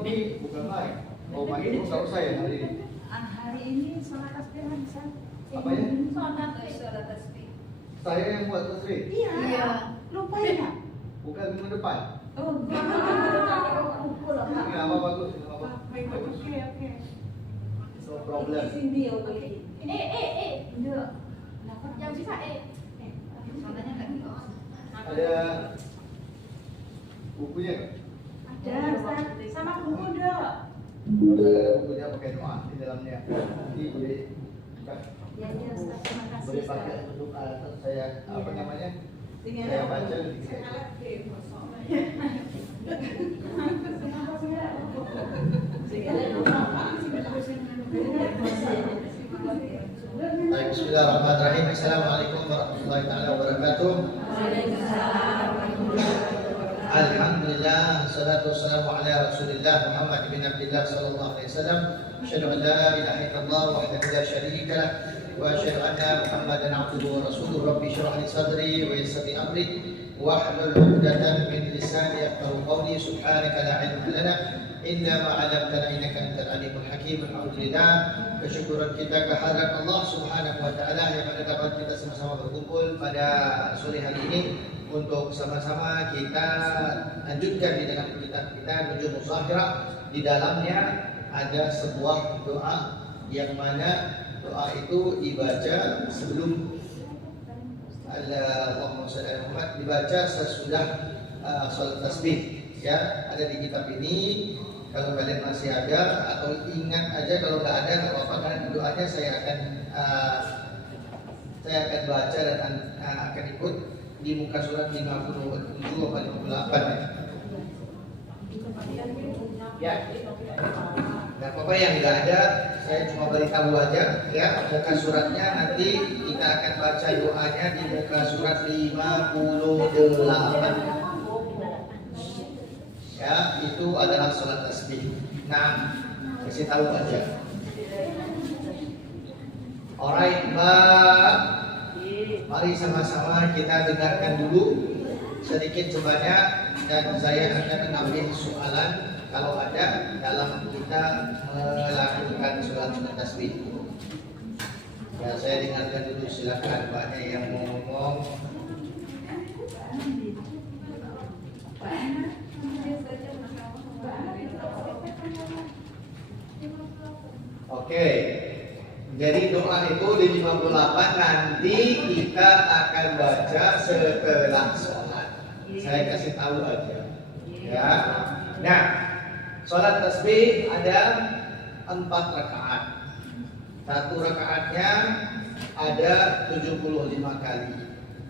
Ini bukan main. Oh, main itu nggak usah ya hari ini. Hari ini sholat tasbih bisa. Apa ya? Sholat tasbih. Saya yang buat tasbih. Iya. Lupa ya? Bukan minggu depan. Oh, Ini apa bagus? Ini apa? Bagus. Oke. No problem. Sini oke. Enggak. Yang bisa soalnya nggak gitu. Ada bukunya nggak? Ada, sama buku enggak? Kalau ada bukunya pakai doa di dalamnya. Nanti boleh Ya, Ustaz, terima kasih. boleh pakai untuk alat saya apa namanya? Saya baca di Baik, bismillahirrahmanirrahim. Assalamualaikum warahmatullahi wabarakatuh. Alhamdulillah, salatu wassalamu ala Rasulillah Muhammad bin Abdullah sallallahu alaihi wasallam. Asyhadu an la ilaha illallah wahdahu la syarika lah wa asyhadu anna Muhammadan abduhu wa rasuluhu. Rabbi shrah li sadri wa yassir li amri wahlul 'uqdatam min lisani yafqahu qawli. Subhanaka la ilma lana illa ma 'allamtana innaka antal alimul hakim. Alhamdulillah, kesyukuran kita kehadirat Allah Subhanahu wa taala yang pada dapat kita sama-sama berkumpul pada sore hari ini untuk sama-sama kita lanjutkan di dalam kitab kita Nujum Muzahirah. Di dalamnya ada sebuah doa yang mana doa itu dibaca sebelum Allahumma shalli ala Muhammad, dibaca sesudah salat tasbih. Ya, ada di kitab ini. Kalau kalian masih ada atau ingat aja, kalau nggak ada nggak apa-apa, karena doanya saya akan baca dan akan ikut di muka surat 57 atau 58 ya. Nah, apa yang nggak ada saya cuma beritahu aja ya. Muka suratnya nanti kita akan baca doanya di muka surat 58 ya. Itu adalah sholat tasbih. Nah, kasih tahu aja. Alright, Mbak, mari sama-sama kita dengarkan dulu sedikit sebanyak, dan saya akan mengambil soalan kalau ada dalam kita melakukan sholat tasbih. Ya, saya dengarkan dulu, silakan banyak yang mau ngomong. Oke. Jadi doa itu di 58 nanti kita akan baca setelah sholat. Saya kasih tahu aja. Ya. Nah, sholat tasbih ada 4 rakaat. Satu rakaatnya ada 75 kali.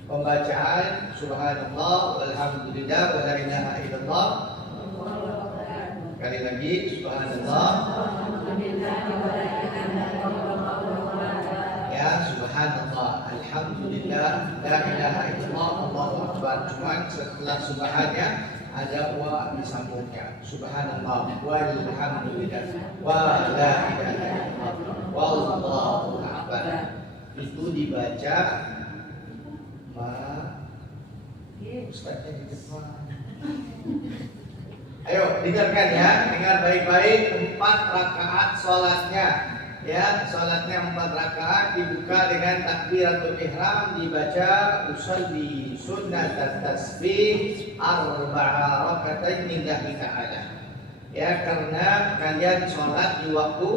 Pembacaan subhanallah walhamdulillah wa la ilaha illallah. Kali lagi subhanallah. Ya, subhanallah, alhamdulillah, la ilaha illallah, Allahu akbar. Cuman setelah subhannya ada wa disambungnya. Subhanallah walhamdulillah wa la ilaha illallah wallahu akbar. Itu dibaca Ustaznya di depan. Ayo dengarkan ya, dengar baik-baik. 4 rakaat sholatnya. Ya, salatnya 4 rakaat dibuka dengan takbiratul ihram, dibaca usolli sunnat tasbih 4 rakaatain lillahi ta'ala. Ya, karena kalian sholat di waktu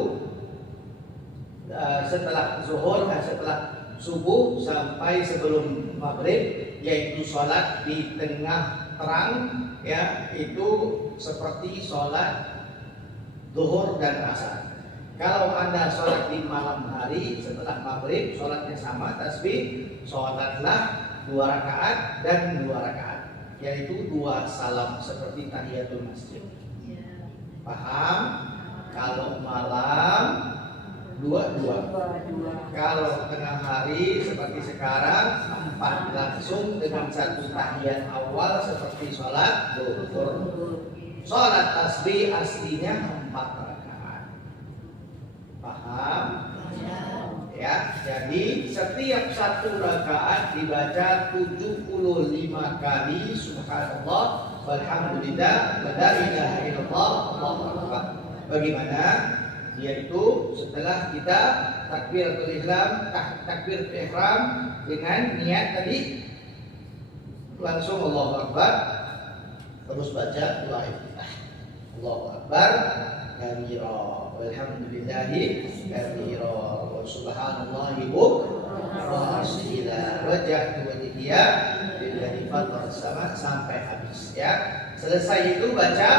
setelah zuhur, setelah subuh sampai sebelum maghrib, yaitu sholat di tengah terang, ya, itu seperti sholat zuhur dan asar. Kalau Anda sholat di malam hari setelah maghrib, sholatnya sama tasbih, sholatlah 2 rakaat dan 2 rakaat, yaitu 2 salam seperti tahiyatul masjid. Paham? Kalau malam 2. Kalau tengah hari seperti sekarang 4 langsung dengan 1 tahiyat awal seperti sholat zuhur. Sholat tasbih aslinya 4 rakaat. Paham? Ya, jadi setiap 1 rakaat dibaca 75 kali subhanallah walhamdulillah wa la ilaha illallah Allahu akbar. Bagaimana? Yaitu setelah kita takbiratul ihram, takbir ihram dengan niat tadi langsung Allahu akbar, terus baca doa iftitah. Allahu akbar kabira walhamdulillahi kabira wa subhanallahi wa asila wajhatu wajhiya lillahi fatar sama sampai habis ya. Selesai itu baca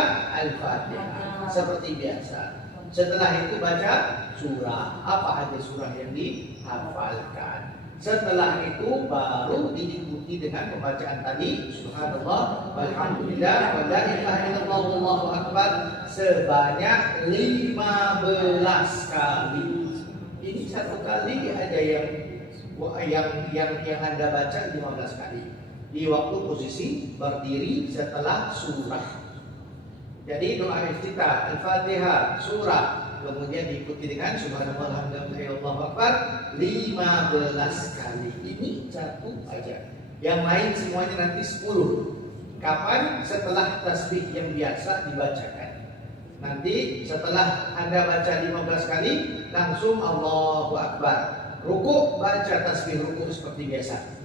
Al-Fatihah seperti biasa. Setelah itu baca surah, apa aja surah yang dihafalkan. Setelah itu baru diikuti dengan pembacaan tadi subhanallah walhamdulillah wa la ilaha illallah wallahu akbar sebanyak 15 kali. Ini 1 kali ada yang Anda baca 15 kali di waktu posisi berdiri setelah surah. Jadi doa iftitah, Al-Fatihah, surah, kemudian diikuti dengan subhanallah walhamdulillah akbar 15 kali. Ini 1 aja. Yang lain semuanya nanti 10. Kapan? Setelah tasbih yang biasa dibacakan. Nanti setelah Anda baca 15 kali, langsung Allahu akbar. Ruku, baca tasbih ruku seperti biasa.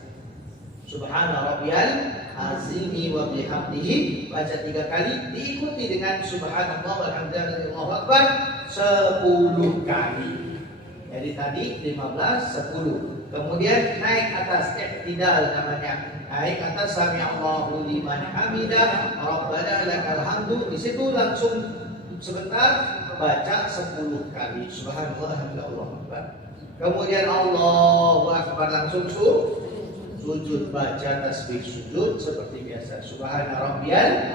Subhana rabbiyal azimi wa bihamdihi, baca 3 kali, diikuti dengan subhanallah walhamdulillah Allahu akbar 10 kali. Jadi tadi 15, 10. Kemudian naik atas i'tidal namanya. Naik atas sami Allahu liman hamidah, rabbana lakal hamdu. Di situ langsung sebentar baca 10 kali subhanallah walhamdulillah Allahu akbar. Kemudian Allahu akbar langsung sujud, baca tasbih sujud seperti biasa subhana rabbiyal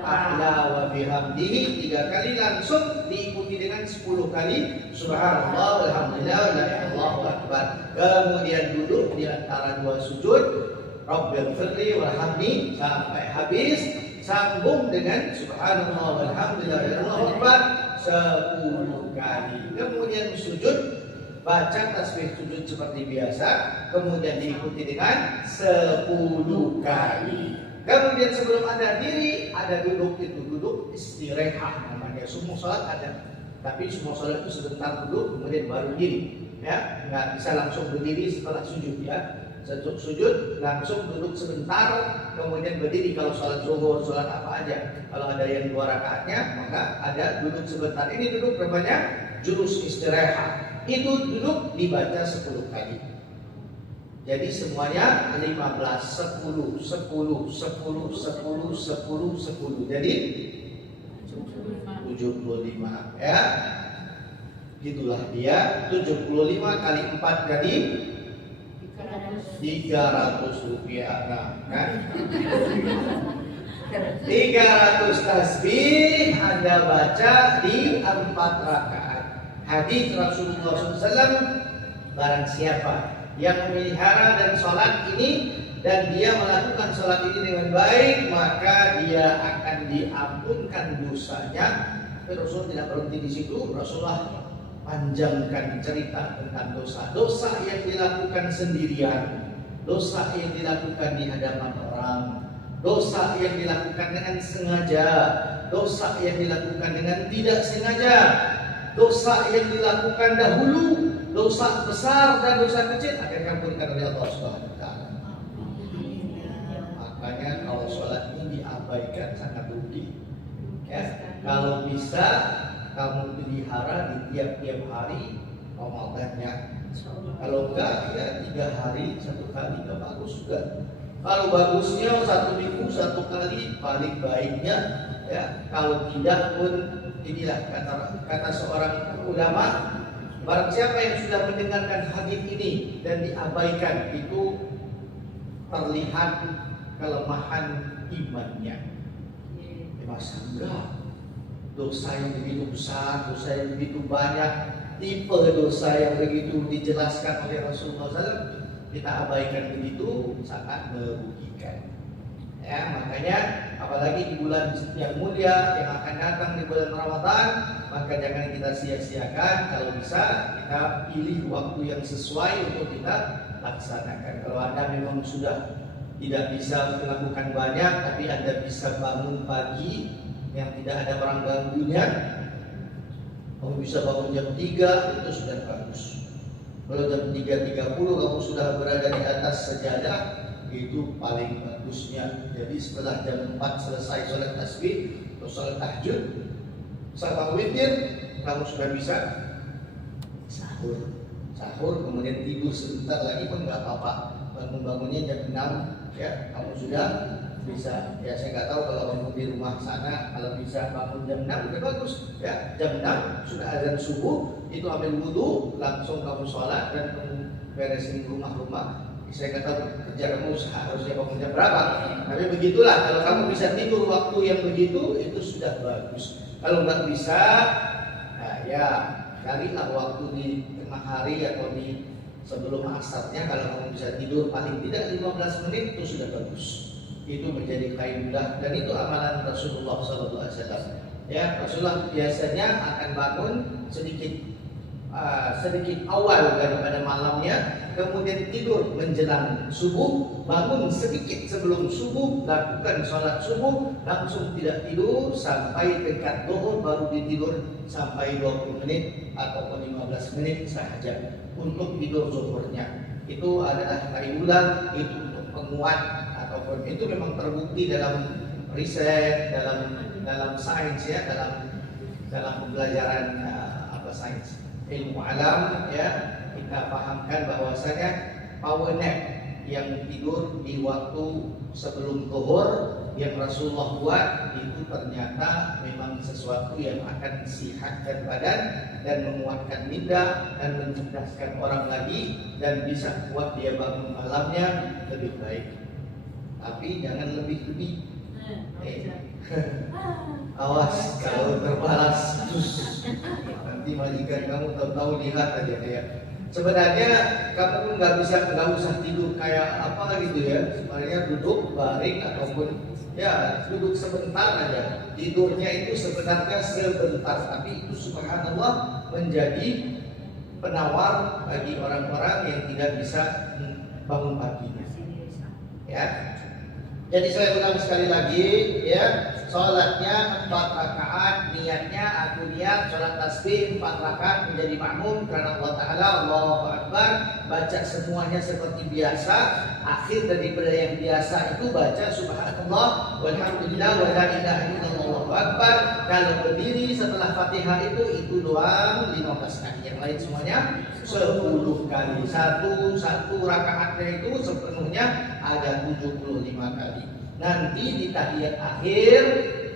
a'la wa bihamdihi 3 kali, langsung diikuti dengan 10 kali subhanallah walhamdulillah wa la ilaha illallah Allahu akbar. Kemudian duduk di antara 2 sujud, rabbighfirli warhamni sampai habis, sambung dengan subhanallah walhamdulillah wa la ilaha illallah Allahu akbar 10 kali. Kemudian sujud, baca tasbih sujud seperti biasa, kemudian diikuti dengan 10 kali. Kemudian sebelum Anda diri, ada duduk, itu duduk istirahat namanya. Semua salat ada, tapi semua salat itu sebentar duduk, kemudian baru diri. Ya, nggak bisa langsung berdiri setelah sujud ya. Sujud langsung duduk sebentar, kemudian berdiri kalau salat zuhur, salat apa aja. Kalau ada yang 2 rakaatnya, maka ada duduk sebentar. Ini duduk namanya julus istirahat. Itu duduk dibaca 10 kali. Jadi semuanya 15, 10, 10, 10, 10, 10, 10. Jadi 75 ya. Itulah dia 75 kali 4 jadi 300 rupiah. Nah, kan? 300 tasbih Anda baca di 4 rakaat. Hadis Rasulullah SAW, barang siapa yang memelihara dan sholat ini dan dia melakukan sholat ini dengan baik, maka dia akan diampunkan dosanya. Tapi Rasul tidak berhenti di situ. Rasulullah panjangkan cerita tentang dosa-dosa yang dilakukan sendirian, dosa yang dilakukan di hadapan orang, dosa yang dilakukan dengan sengaja, dosa yang dilakukan dengan tidak sengaja, dosa yang dilakukan dahulu, dosa besar dan dosa kecil akan diampunkan oleh Allah Subhanahu wa taala. Makanya kalau sholat ini diabaikan sangat rugi. Ya, kalau bisa kamu pelihara di tiap-tiap hari Ramadannya. Kalau enggak ya 3 hari 1 kali enggak bagus juga. Kalau bagusnya 1 minggu 1 kali, paling baiknya Ya, kalau tidak pun inilah kata seorang ulama, barang siapa yang sudah mendengarkan hadis ini dan diabaikan, itu terlihat kelemahan imannya. Masa enggak? Dosa yang begitu besar, dosa yang begitu banyak, tipe dosa yang begitu dijelaskan oleh Rasulullah SAW, kita abaikan begitu, sangat merugikan. Ya, makanya apalagi di bulan yang mulia yang akan datang di bulan Ramadan, maka jangan kita sia-siakan. Kalau bisa kita pilih waktu yang sesuai untuk kita laksanakan. Kalau Anda memang sudah tidak bisa melakukan banyak, tapi Anda bisa bangun pagi yang tidak ada orang ganggunya, kamu bisa bangun jam 3, itu sudah bagus. Kalau jam 3.30 kamu sudah berada di atas sajadah, itu paling bagusnya. Jadi setelah jam 4 selesai sholat tasbih atau sholat tahajud sama witir, kamu sudah bisa sahur, kemudian tidur sebentar lagi pun nggak apa-apa. Bangun-bangunnya jam 6, ya kamu sudah bisa. Ya saya nggak tahu kalau kamu di rumah sana, kalau bisa bangun jam 6 udah bagus. Ya jam 6 sudah azan subuh, itu ambil wudhu, langsung kamu sholat dan kamu beresin rumah-rumah. Saya kata kerja kamu seharusnya bangun jam berapa, tapi begitulah. Kalau kamu bisa tidur waktu yang begitu, itu sudah bagus. Kalau nggak bisa, nah ya carilah waktu di tengah hari atau di sebelum asarnya. Kalau kamu bisa tidur paling tidak 15 menit, itu sudah bagus. Itu menjadi kaidah, dan itu amalan Rasulullah SAW. Ya, Rasulullah biasanya akan bangun sedikit awal daripada malamnya, kemudian tidur menjelang subuh, bangun sedikit sebelum subuh, lakukan sholat subuh, langsung tidak tidur sampai dekat zuhur, baru ditidur sampai 20 menit ataupun 15 menit saja untuk tidur zuhurnya. Itu adalah kaidah, itu untuk penguat, ataupun itu memang terbukti dalam riset, dalam sains, ya, dalam pembelajaran sains. Ilmu alam, ya, kita pahamkan bahwasanya power nap yang tidur di waktu sebelum zuhur yang Rasulullah buat itu ternyata memang sesuatu yang akan mensihatkan badan dan menguatkan minda dan mencerdaskan orang lagi, dan bisa buat dia bangun malamnya lebih baik. Tapi jangan lebih-lebih. Awas kalau terbalas, nanti majikan kamu tahu-tahu lihat aja ya. Sebenarnya kamu pun nggak usah tidur kayak apa gitu ya. Sebenarnya duduk baring ataupun ya duduk sebentar aja. Tidurnya itu sebenarnya sebentar, tapi itu subhanallah menjadi penawar bagi orang-orang yang tidak bisa bangun paginya. Ya. Jadi saya ulang sekali lagi, ya, sholatnya 4 rakaat, niatnya aku niat sholat tasbih 4 rakaat menjadi makmum karena Allah Ta'ala, Allahu Akbar, baca semuanya seperti biasa. Akhir daripada yang biasa itu baca subhanallah walhamdulillah wa la ilaha illallah Allahu Akbar. Kalau berdiri setelah Fatihah itu doang 15 kali, yang lain semuanya 10 kali. Satu rakaatnya itu sepenuhnya ada 75 kali. Nanti di tahiyat akhir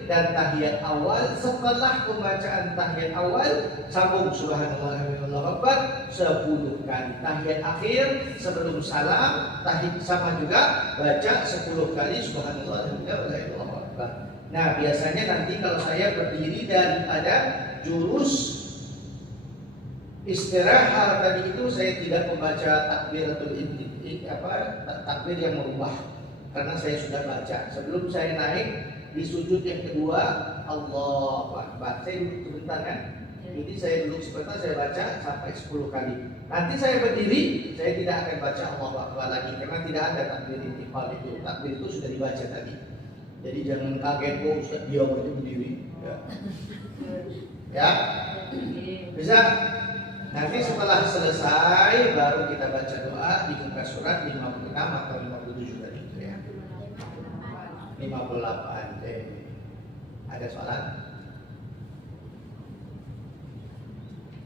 dan tahiyat awal, setelah pembacaan tahiyat awal sambung subhanallah wallahu akbar 10 kali. Tahiyat akhir sebelum salam tahiyat sama juga baca 10 kali subhanallah wallahu akbar. Nah, biasanya nanti kalau saya berdiri dan ada jurus istirahat tadi itu, saya tidak membaca takbiratul takbir yang merubah, karena saya sudah baca. Sebelum saya naik di sujud yang kedua, Allahu Akbar, saya duduk sebentar kan. Jadi saya duduk sebentar, saya baca sampai 10 kali. Nanti saya berdiri, saya tidak akan baca Allahu Akbar lagi, karena tidak ada takbir intifal itu. Takbir itu sudah dibaca tadi. Jadi jangan kaget, Ustaz diam aja berdiri. Ya, bisa. Nanti setelah selesai baru kita baca doa di muka surat 56 atau 57 tadi itu ya. 58. Ada soalan?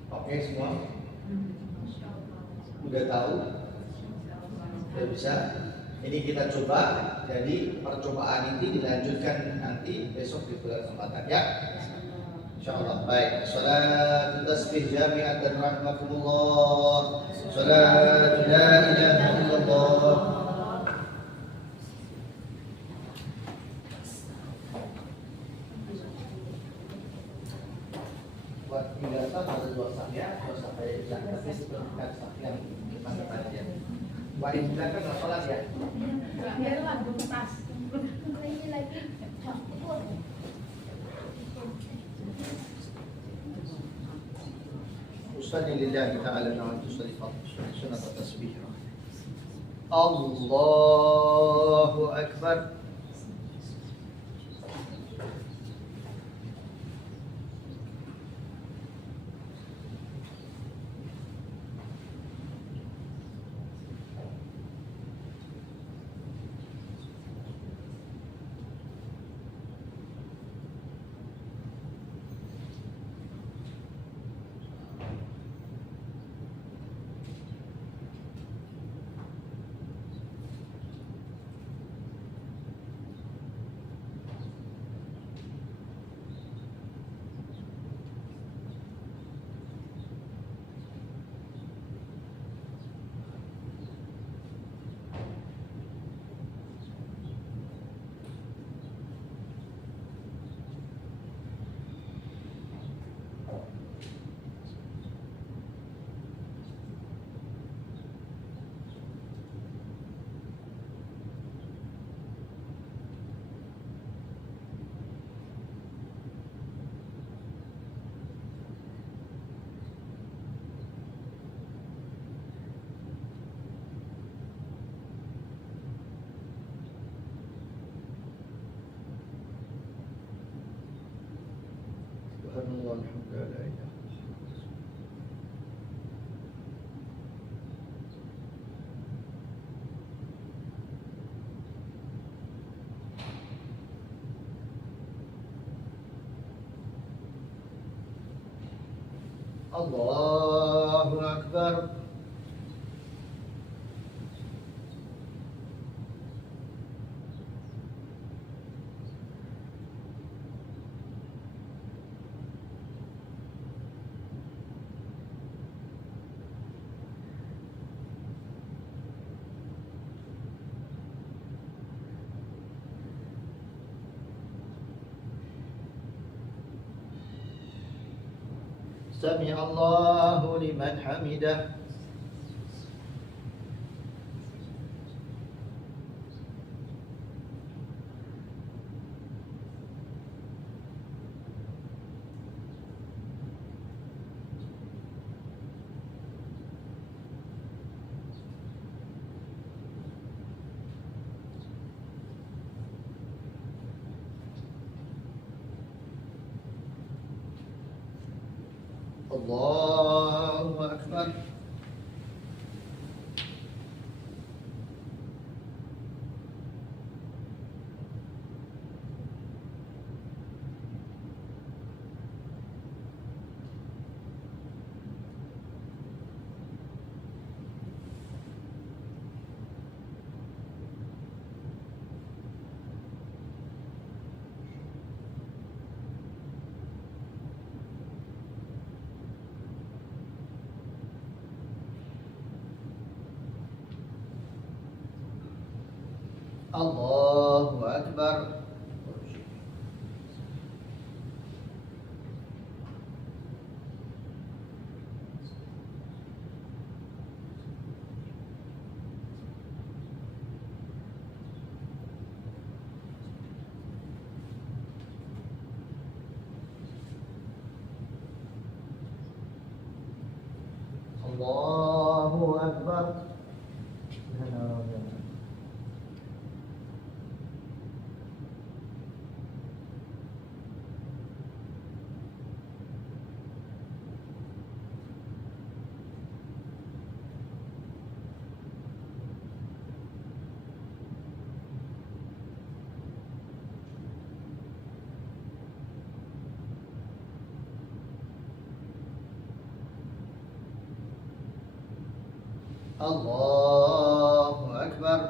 Oke semua? Udah tahu? Udah bisa? Ini kita coba, jadi percobaan ini dilanjutkan nanti besok di bulan kesempatan ya. Insyaallah. Baik. Salat tasbih jami'atan rahmakumullah. Salat la ilaha illallah. Buat biasa ada 2 sah ya, 2 sah kayak bilang, tapi sebenarnya sah yang masa tadi ya. Wajib kan nggak sholat ya? Biarlah bertas. Ini lagi. Usalli lillahi ta'ala wa tusalli sunnat tasbih. Allahu akbar. Subhanallah, alhamdulillah, la ilaha illallah. Allahu akbar. Sami Allahu liman hamidah. Allahu akbar. Allahu akbar. Allahu akbar. Allahu akbar.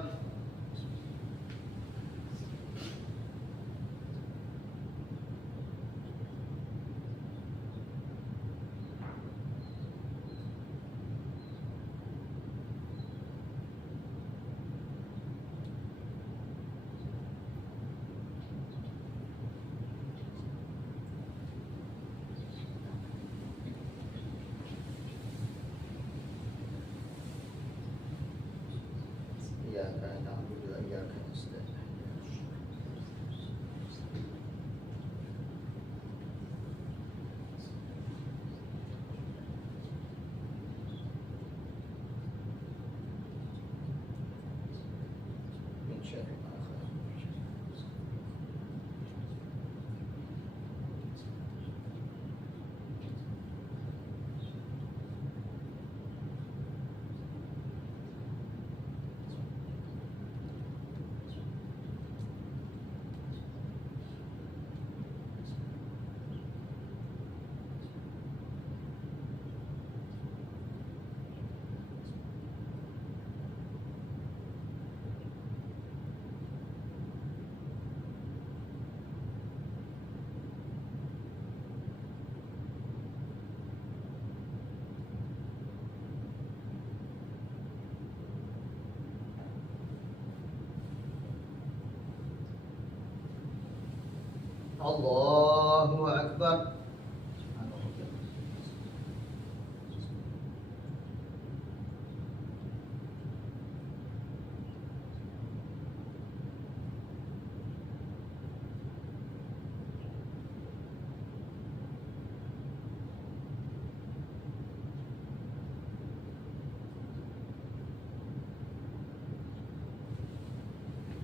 Allahu Akbar.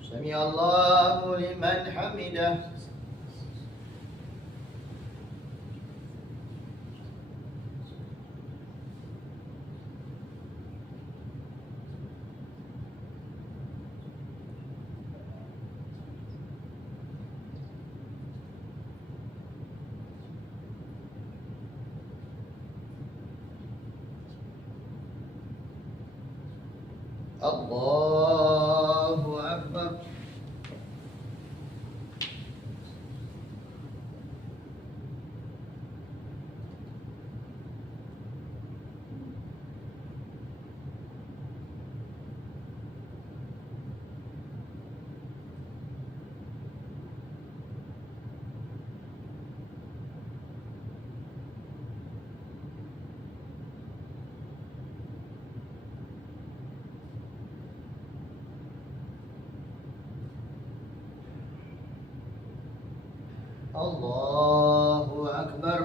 Sami Allahu liman hamidah. Allahu Akbar. Allahu Akbar.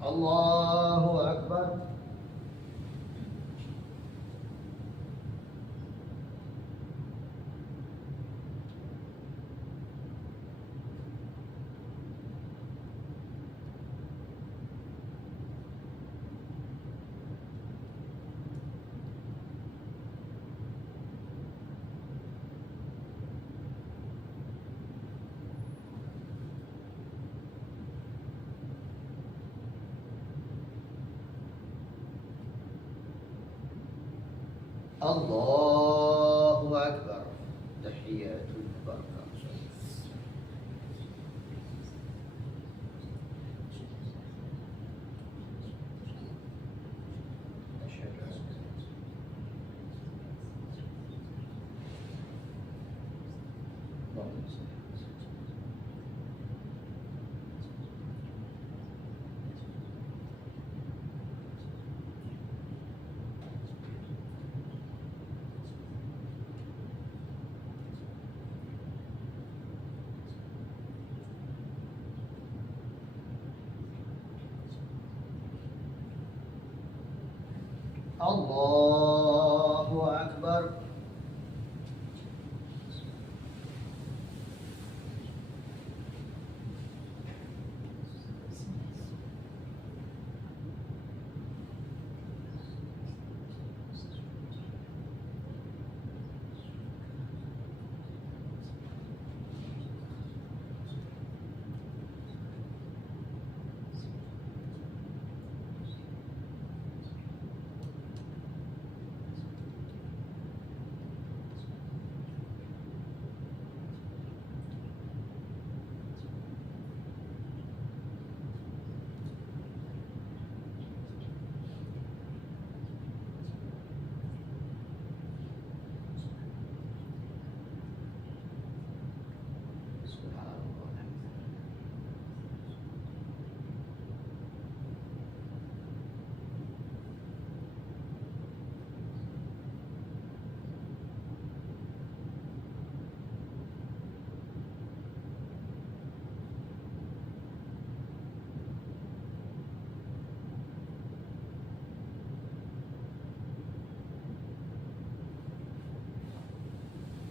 Allahu Akbar. Allahu Akbar. Tahiyatul barakah. Allahu Akbar.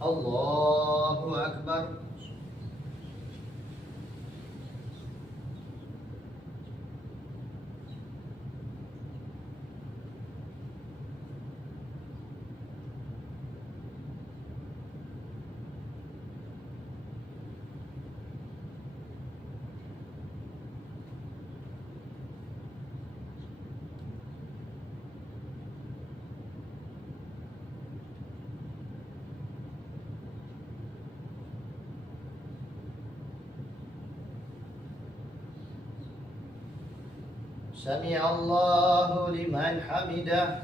Allahu Akbar. سمع الله لمن حمده.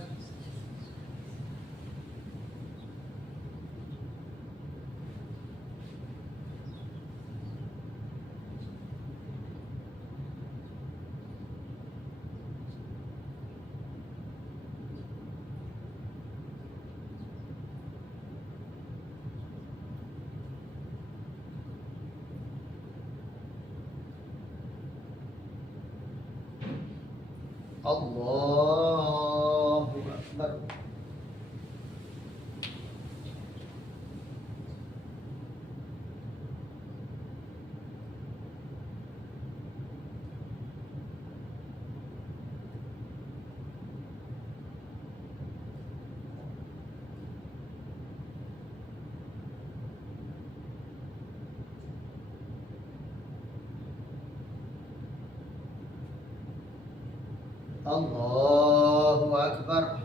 الله أكبر. الله أكبر.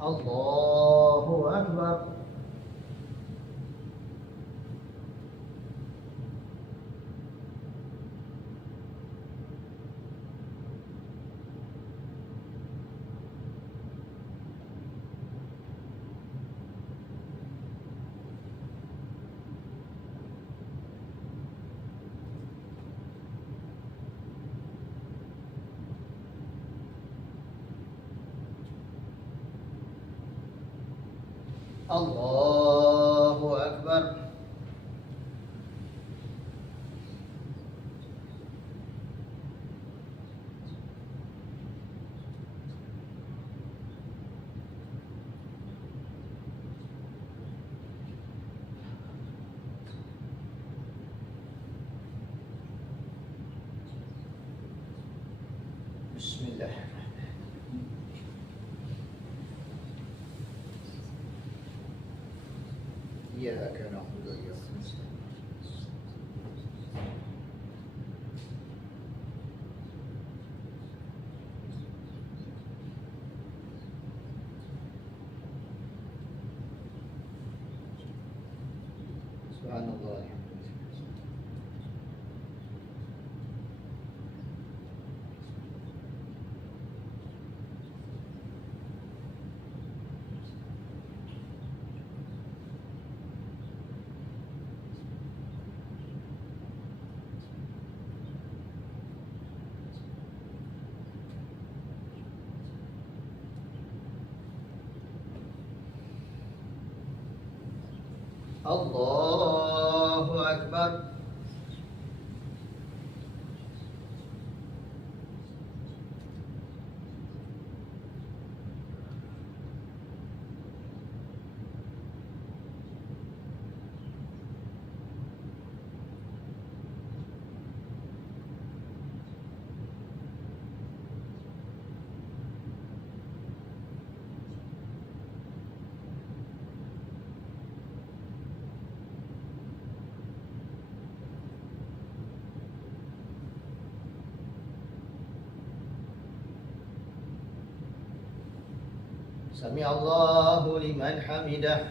الله أكبر. الله أكبر. بسم الله. إياك نعبد وإياك نستعين. سبحان الله. الله أكبر. سمع الله لمن حمده.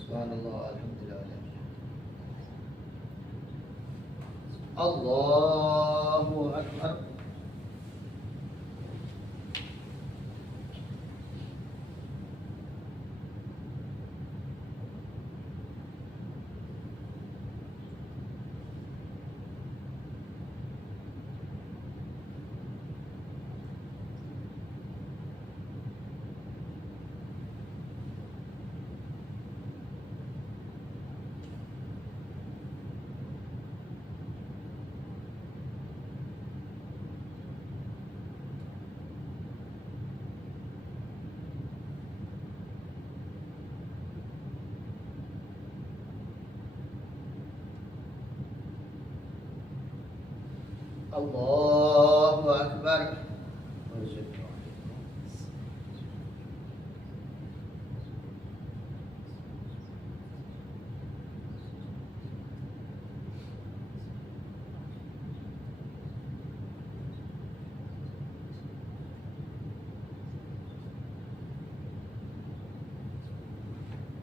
سبحان الله. الحمد لله. الله أكبر. Allahu Akbar.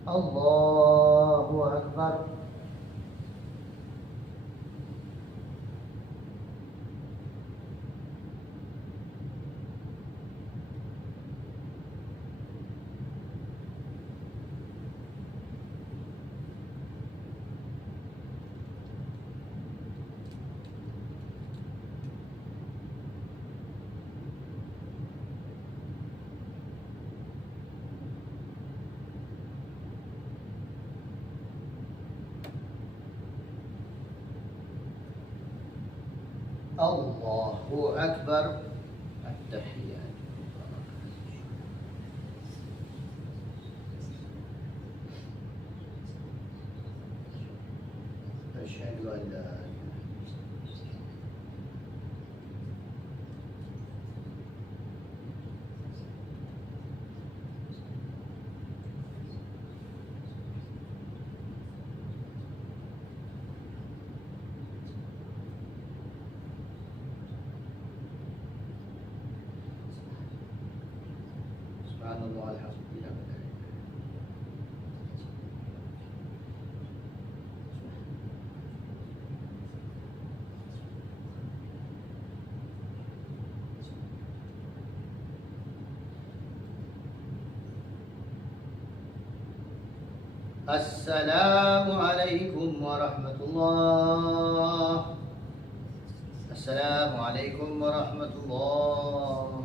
Allahu Akbar. Allahu Akbar. At-tahiyat. Asyhadu an la Subhanallah, alhamdulillah. Assalamualaikum warahmatullah. Assalamualaikum warahmatullah.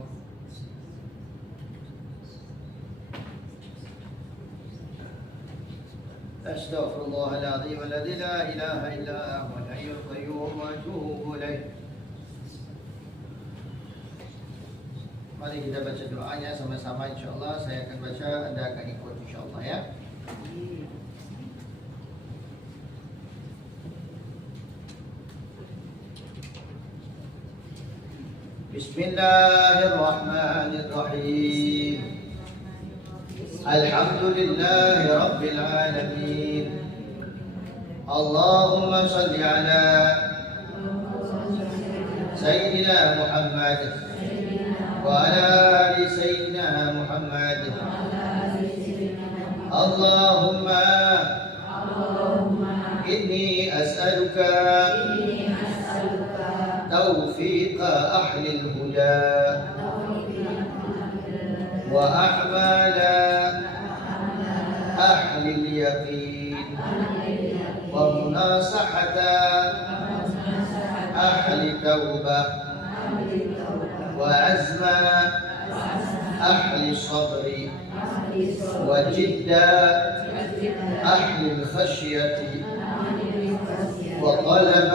Astaghfirullah al-azim alladzi la ilaha illa huwa al-hayyul qayyum wa atubu ilaih. Mari kita baca doanya sama-sama insyaallah. Saya akan baca, Anda akan ikut insyaallah ya. Bismillahirrahmanirrahim. Alhamdulillahi Rabbil Alamin. Allahumma salli ala Sayyidina Muhammad wa ala ali Sayyidina Muhammad. Allahumma inni as'aluka توفيق أهل الهدى وأعمال أهل اليقين ومناصحة أهل التوبة وعزم أهل الصبر وجد أهل الخشية وطلب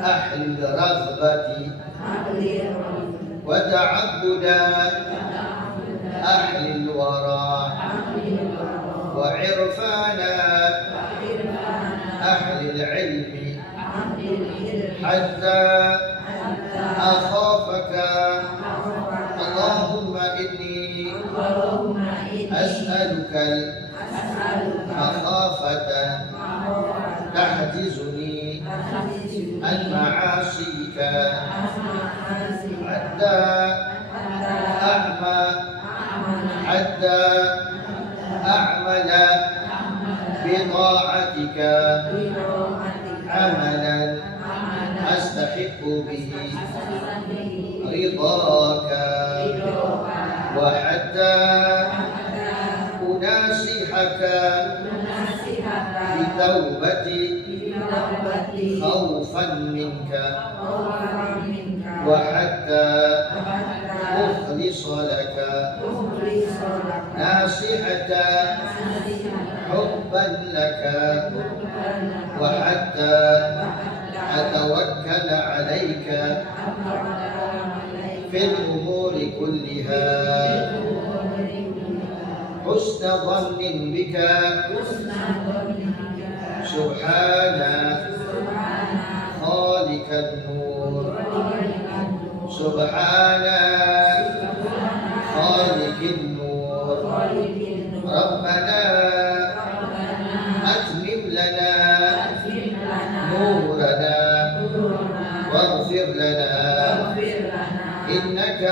أهل الرغبة وتعبد أهل الورع وعرفان أهل العلم حتى أخافك اللهم إني أسألك المخافة تحجزني عن معاصيك حتى أعمل بطاعتك عملا أستحق به رضاك وحتى أناصحك بتوبتي خوفا منك وحتى أخلص لك ناصحة حبا لك وحتى أتوكل عليك في الأمور كلها حسن ظن بك سبحان خالق النور سبحان خالق النور ربنا أتمم لنا نورنا واغفر لنا إنك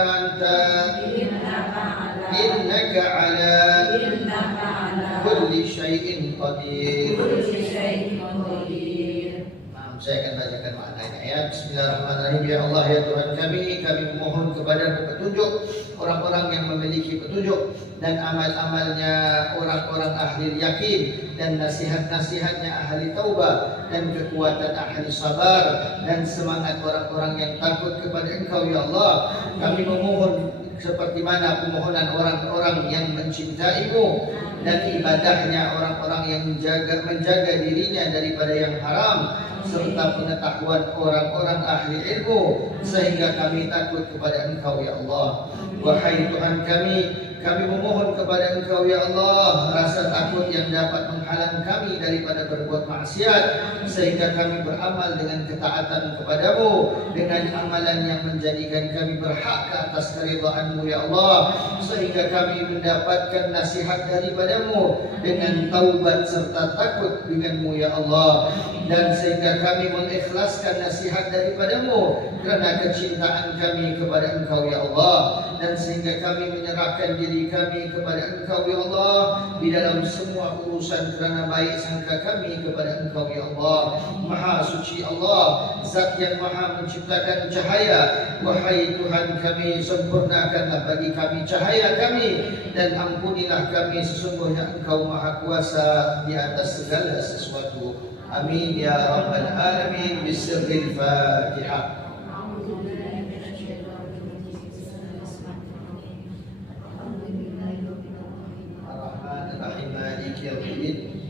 على كل شيء قدير. Saya akan bacakan maknanya ya. Bismillahirrahmanirrahim. Ya Allah ya Tuhan kami memohon kepada-Mu petunjuk orang-orang yang memiliki petunjuk dan amal-amalnya orang-orang ahli yakin dan nasihat-nasihatnya ahli taubah dan kekuatan ahli sabar dan semangat orang-orang yang takut kepada Engkau ya Allah. Kami memohon seperti mana permohonan orang-orang yang mencintai-Mu dan ibadahnya orang-orang yang menjaga dirinya daripada yang haram serta pengetahuan orang-orang ahli ilmu sehingga kami takut kepada Engkau ya Allah. Wahai Tuhan kami memohon kepada Engkau ya Allah rasa takut yang dapat menghalang kami daripada berbuat maksiat sehingga kami beramal dengan ketaatan kepada-Mu dengan amalan yang menjadikan kami berhak ke atas keridhaan-Mu ya Allah sehingga kami mendapatkan nasihat daripada-Mu dengan taubat serta takut dengan-Mu ya Allah dan sehingga kami mengikhlaskan nasihat daripada-Mu kerana kecintaan kami kepada Engkau ya Allah dan sehingga kami menyerahkan diri kami kepada Engkau ya Allah di dalam semua urusan kerana baik sangka kami kepada Engkau ya Allah. Maha suci Allah, Zat yang maha menciptakan cahaya. Wahai Tuhan kami, sempurnakanlah bagi kami cahaya kami dan ampunilah kami, sesungguhnya Engkau maha kuasa di atas segala sesuatu. Amin ya rabbal alamin. Bismillahirrahmanirrahim. Fatihah.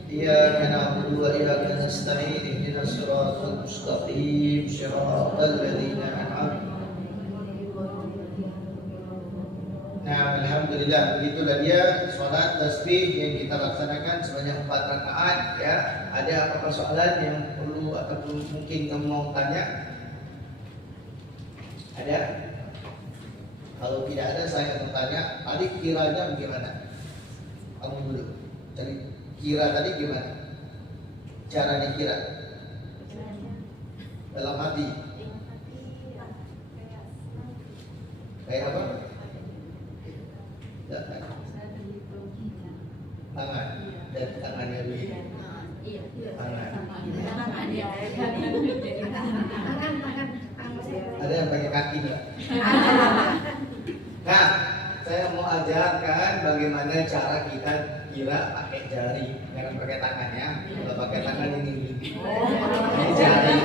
إياك نعبد وإياك نستعين اهدنا الصراط المستقيم صراط الذين أنعمت. Nah, alhamdulillah begitulah dia salat tasbih yang kita laksanakan sebanyak 4 rakaat ya. Ada apa persoalan yang perlu ataupun mungkin kamu mau tanya? Ada? Kalau tidak ada saya akan tanya, tadi kiranya bagaimana? Kamu dulu. Tadi kira tadi gimana? Caranya kira? Dalam hati. Kayak apa? Tangan. Dan tangannya begini. Tangan. Ada yang pakai kaki nggak? Nah, saya mau ajarkan bagaimana cara kita kira pakai jari, jangan pakai tangan ya. Kalau pakai tangan ini jari.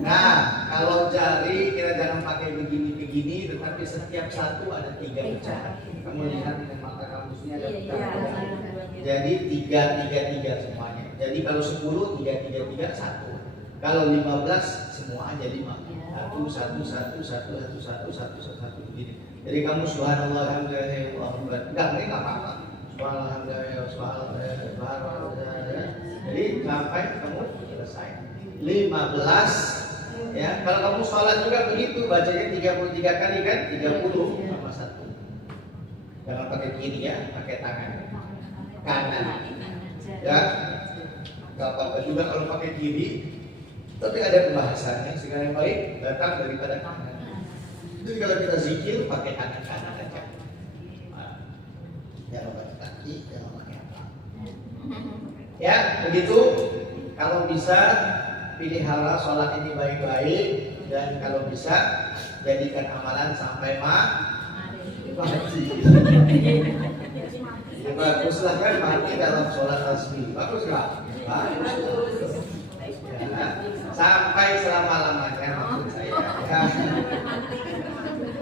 Nah, kalau jari kita jangan pakai begini, tetapi setiap satu ada 3 pecahan. Kamu lihat dengan mata kamu sini ada pecahan. Jadi 3 semuanya. Jadi kalau 10 3 1. Kalau 15 semua jadi 5. 1 begini. Jadi kamu subhanallah alhamdulillah enggak apa-apa. Subhanallah. Jadi sampai kamu selesai. 15 ya. Kalau kamu sholat juga begitu, bacanya 33 kali kan? 30 sama 1. Jangan pakai kiri ya, pakai tangan kanan. Ya. Enggak apa-apa juga kalau pakai kiri. Tapi ada pembahasannya, segala yang baik datang daripada kanan. Jadi kalau kita zikir pakai tangan kanan aja. Jangan pakai kaki, jangan pakai apa. Ya, begitu. Kalau bisa pilihlah sholat ini baik-baik dan kalau bisa jadikan amalan sampai mati. Ya, baguslah kan mati dalam sholat tasbih. Bagus nggak? Bagus. Ya, sampai selama-lamanya maksud saya. Ya.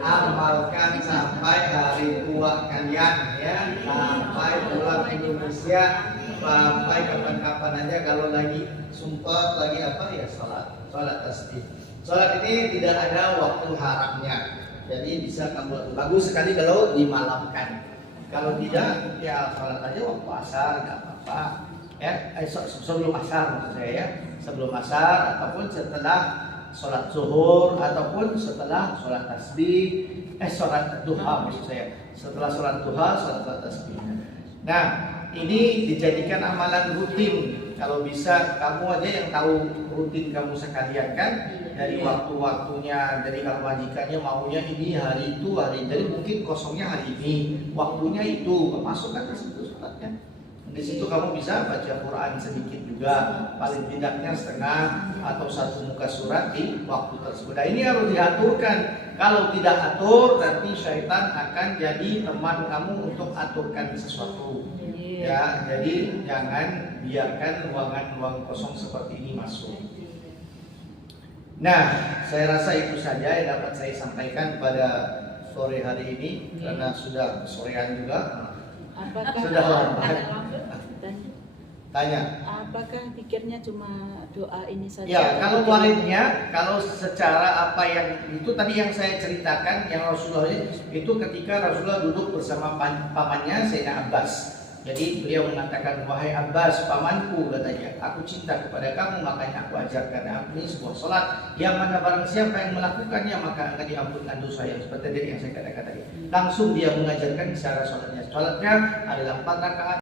Amalkan sampai hari tua kalian ya, sampai pulang Indonesia, sampai kapan-kapan aja kalau lagi sumpah lagi apa ya sholat tasbih. Sholat ini tidak ada waktu haramnya, jadi bisa kamu bagus sekali kalau dimalamkan. Kalau tidak ya sholat aja waktu asar nggak apa-apa ya, sebelum asar maksud saya ya, sebelum asar ataupun setelah sholat zuhur ataupun setelah sholat tasbih, sholat duha maksud saya, setelah sholat duha, sholat tasbih. Nah, ini dijadikan amalan rutin. Kalau bisa kamu aja yang tahu rutin kamu sekalian kan, dari waktu-waktunya, dari kalau majikannya maunya ini hari itu hari, jadi mungkin kosongnya hari ini, waktunya itu masukkan ke situ sholatnya. Di situ kamu bisa baca Quran sedikit juga, paling tidaknya setengah atau satu muka surat di waktu tersebut. Nah, ini harus diaturkan. Kalau tidak atur, nanti syaitan akan jadi teman kamu untuk aturkan sesuatu. Ya, jadi jangan biarkan ruangan-ruang kosong seperti ini masuk. Nah, saya rasa itu saja yang dapat saya sampaikan pada sore hari ini, karena sudah sorean juga. Apakah Sudah lambat. Tanya. Apakah pikirnya cuma doa ini saja? Ya, kalau waridnya, kalau secara apa yang itu tadi yang saya ceritakan, yang Rasulullah itu ketika Rasulullah duduk bersama pamannya Sayyidina Abbas. Jadi beliau mengatakan, wahai Abbas, pamanku, katanya, aku cinta kepada kamu, makanya aku ajarkan aku ini sebuah sholat yang mana barang siapa yang melakukannya maka akan diampunkan dosa, yang seperti yang saya katakan tadi. Langsung dia mengajarkan cara sholatnya. Sholatnya adalah 4 rakaat.